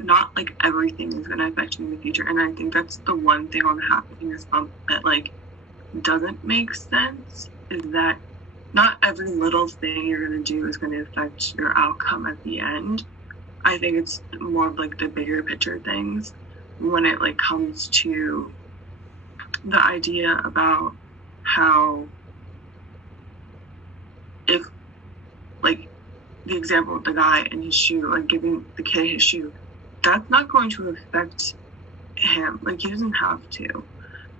but not like everything is going to affect you in the future. And I think that's the one thing on the happiness pump that like doesn't make sense, is that not every little thing you're going to do is going to affect your outcome at the end. I think it's more of like the bigger picture things when it like comes to the idea about how, if like the example of the guy and his shoe, like giving the kid his shoe, that's not going to affect him. Like, he doesn't have to.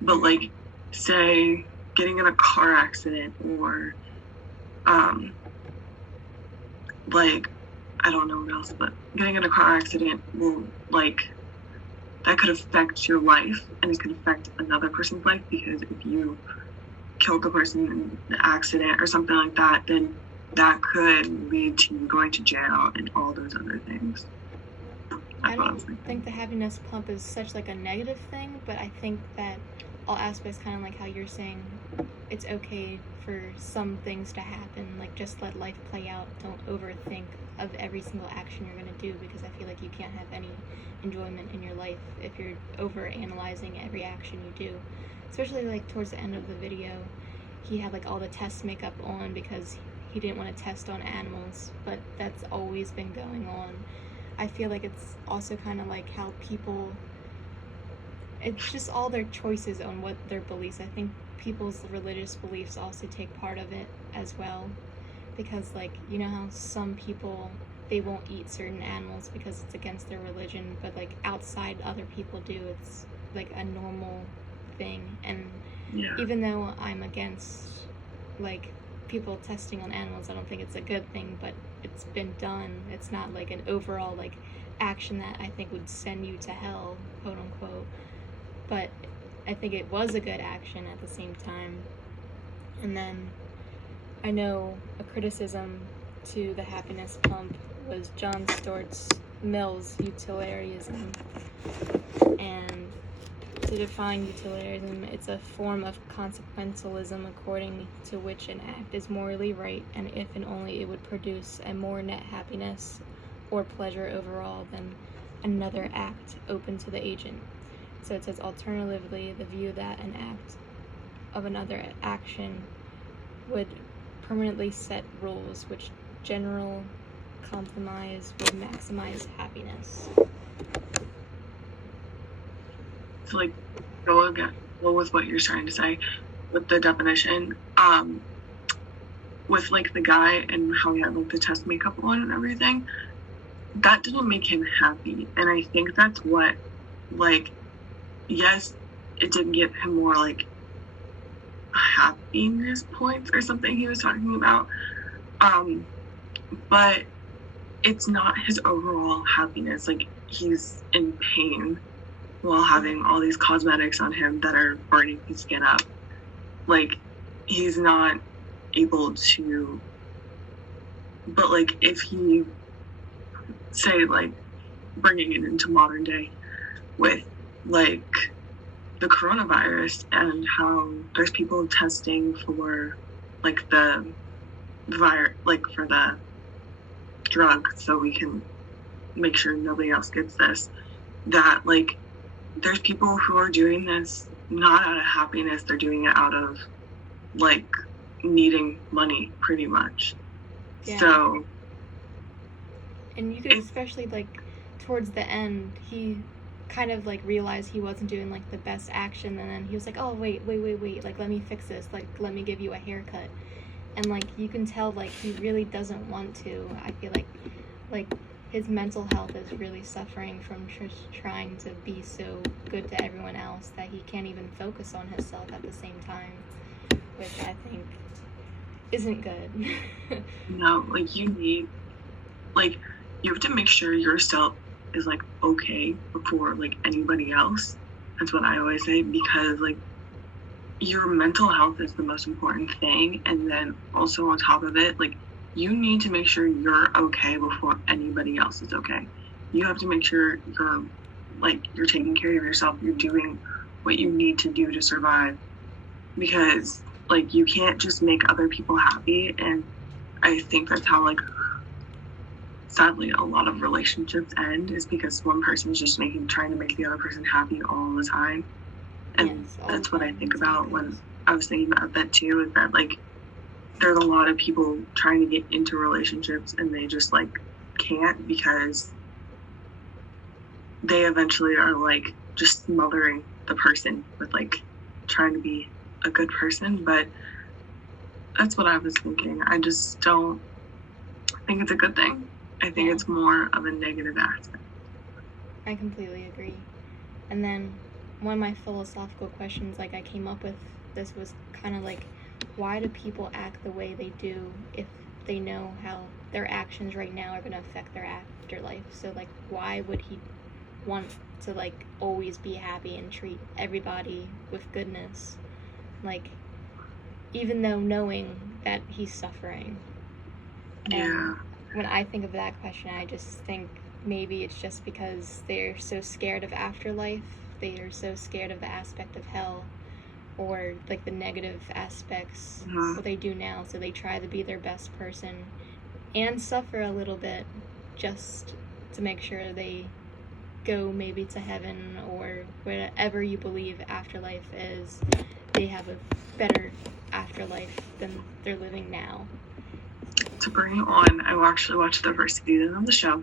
But like, say getting in a car accident, or like, I don't know what else, but getting in a car accident will, like, that could affect your life, and it could affect another person's life, because if you killed the person in the accident or something like that, then that could lead to you going to jail and all those other things. I don't think the happiness pump is such like a negative thing, but I think that all aspects, kind of like how you're saying, it's okay for some things to happen, like just let life play out. Don't overthink of every single action you're going to do, because I feel like you can't have any enjoyment in your life if you're over analyzing every action you do. Especially like towards the end of the video, he had like all the test makeup on because he didn't want to test on animals, but that's always been going on. I feel like it's also kind of like how people, it's just all their choices on what their beliefs. I think people's religious beliefs also take part of it as well, because like, you know how some people, they won't eat certain animals because it's against their religion, but like outside other people do. It's like a normal thing. And even though I'm against like people testing on animals, I don't think it's a good thing, but it's been done. It's not like an overall like action that I think would send you to hell, quote unquote, but I think it was a good action at the same time. And then I know a criticism to the happiness pump was John Stuart Mill's utilitarianism. And to define utilitarianism, it's a form of consequentialism according to which an act is morally right, and if and only it would produce a more net happiness or pleasure overall than another act open to the agent. So it says, alternatively, the view that an act of another action would permanently set rules which general compromise would maximize happiness. To like go with what you're trying to say with the definition, with like the guy and how he had like the test makeup on and everything, that didn't make him happy. And I think that's what, like, yes, it did give him more like happiness points or something he was talking about, but it's not his overall happiness. Like, he's in pain while having all these cosmetics on him that are burning his skin up. Like, he's not able to, but like, if he, say, like, bringing it into modern day with like the coronavirus and how there's people testing for like the virus, like for the drug, so we can make sure nobody else gets this, that like there's people who are doing this not out of happiness, they're doing it out of like needing money, pretty much. Yeah. So, and you could especially like towards the end, he kind of like realized he wasn't doing like the best action, and then he was like, oh wait, like let me fix this, like let me give you a haircut. And like you can tell like he really doesn't want to. I feel like his mental health is really suffering from just trying to be so good to everyone else that he can't even focus on himself at the same time, which I think isn't good. No, like you have to make sure yourself is like okay before like anybody else. That's what I always say, because like your mental health is the most important thing, and then also on top of it, like you need to make sure you're okay before anybody else is okay. You have to make sure you're taking care of yourself, you're doing what you need to do to survive, because like you can't just make other people happy. And I think that's how like sadly a lot of relationships end is because one person is just trying to make the other person happy all the time. And yes, that's what I think about when I was thinking about that too, is that like there's a lot of people trying to get into relationships and they just like can't, because they eventually are like just smothering the person with like trying to be a good person. But that's what I was thinking. I just don't think it's a good thing. I think it's more of a negative aspect. I completely agree. And then one of my philosophical questions like I came up with this was kind of like, why do people act the way they do if they know how their actions right now are going to affect their afterlife? So like, why would he want to like always be happy and treat everybody with goodness, like even though knowing that he's suffering? And when I think of that question, I just think maybe it's just because they're so scared of afterlife, they are so scared of the aspect of hell or like the negative aspects what they do now, so they try to be their best person and suffer a little bit just to make sure they go maybe to heaven or whatever you believe afterlife is, they have a better afterlife than they're living now. To bring it on, I actually watched the first season of the show,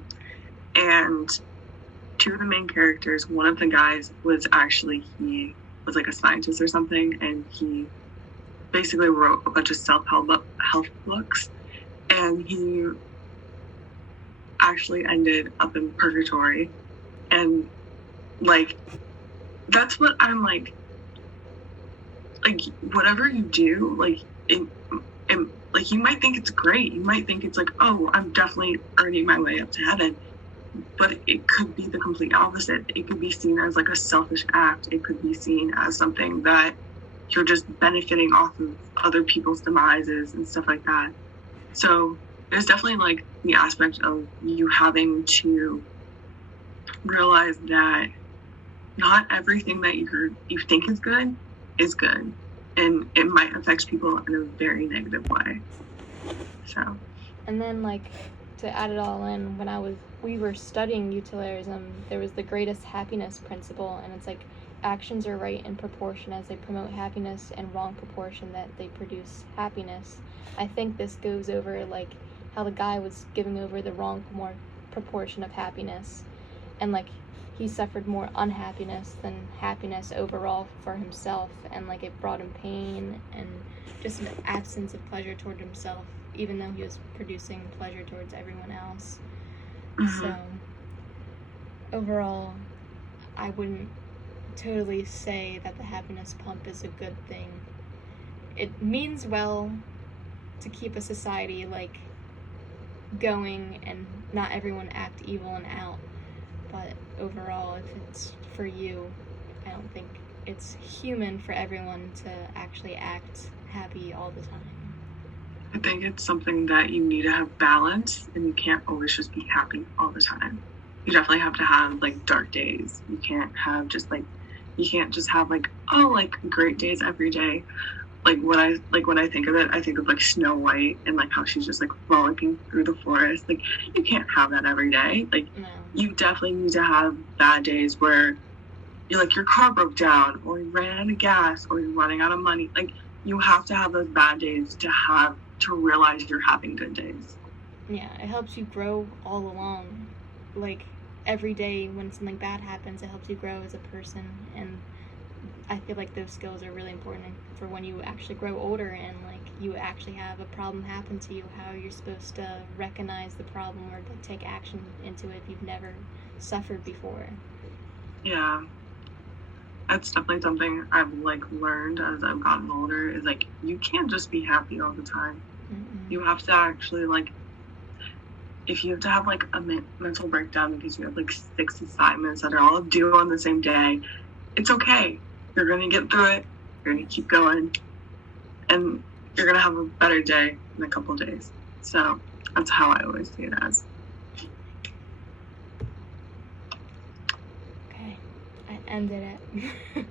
and two of the main characters, one of the guys was actually, he was like a scientist or something, and he basically wrote a bunch of self-help books, and he actually ended up in purgatory. And like, that's what I'm like whatever you do, like like you might think it's great, you might think it's like, oh, I'm definitely earning my way up to heaven, but it could be the complete opposite. It could be seen as like a selfish act. It could be seen as something that you're just benefiting off of other people's demises and stuff like that. So there's definitely like the aspect of you having to realize that not everything that you think is good, and it might affect people in a very negative way. So, and then like to add it all in, when we were studying utilitarianism, there was the greatest happiness principle, and it's like actions are right in proportion as they promote happiness, and wrong proportion that they produce happiness. I think this goes over like how the guy was giving over the wrong proportion of happiness, and like he suffered more unhappiness than happiness overall for himself, and like it brought him pain and just an absence of pleasure toward himself, even though he was producing pleasure towards everyone else. So overall, I wouldn't totally say that the happiness pump is a good thing. It means well to keep a society like going and not everyone act evil and out, but overall, if it's for you, I don't think it's human for everyone to actually act happy all the time. I think it's something that you need to have balance, and you can't always just be happy all the time. You definitely have to have like dark days. You can't just have like, oh, like great days every day. Like when I think of it, I think of like Snow White and like how she's just like frolicking through the forest. Like you can't have that every day. Like you definitely need to have bad days where you're like your car broke down, or you ran out of gas, or you're running out of money. Like you have to have those bad days to realize you're having good days. Yeah, it helps you grow all along. Like every day when something bad happens, it helps you grow as a person, and I feel like those skills are really important for when you actually grow older and like you actually have a problem happen to you, how you're supposed to recognize the problem or to take action into it if you've never suffered before. Yeah. That's definitely something I've like learned as I've gotten older, is like you can't just be happy all the time. You have to actually like, if you have to have like a mental breakdown because you have like 6 assignments that are all due on the same day, it's okay. You're going to get through it. You're going to keep going. And you're going to have a better day in a couple of days. So that's how I always see it as. Okay. I ended it.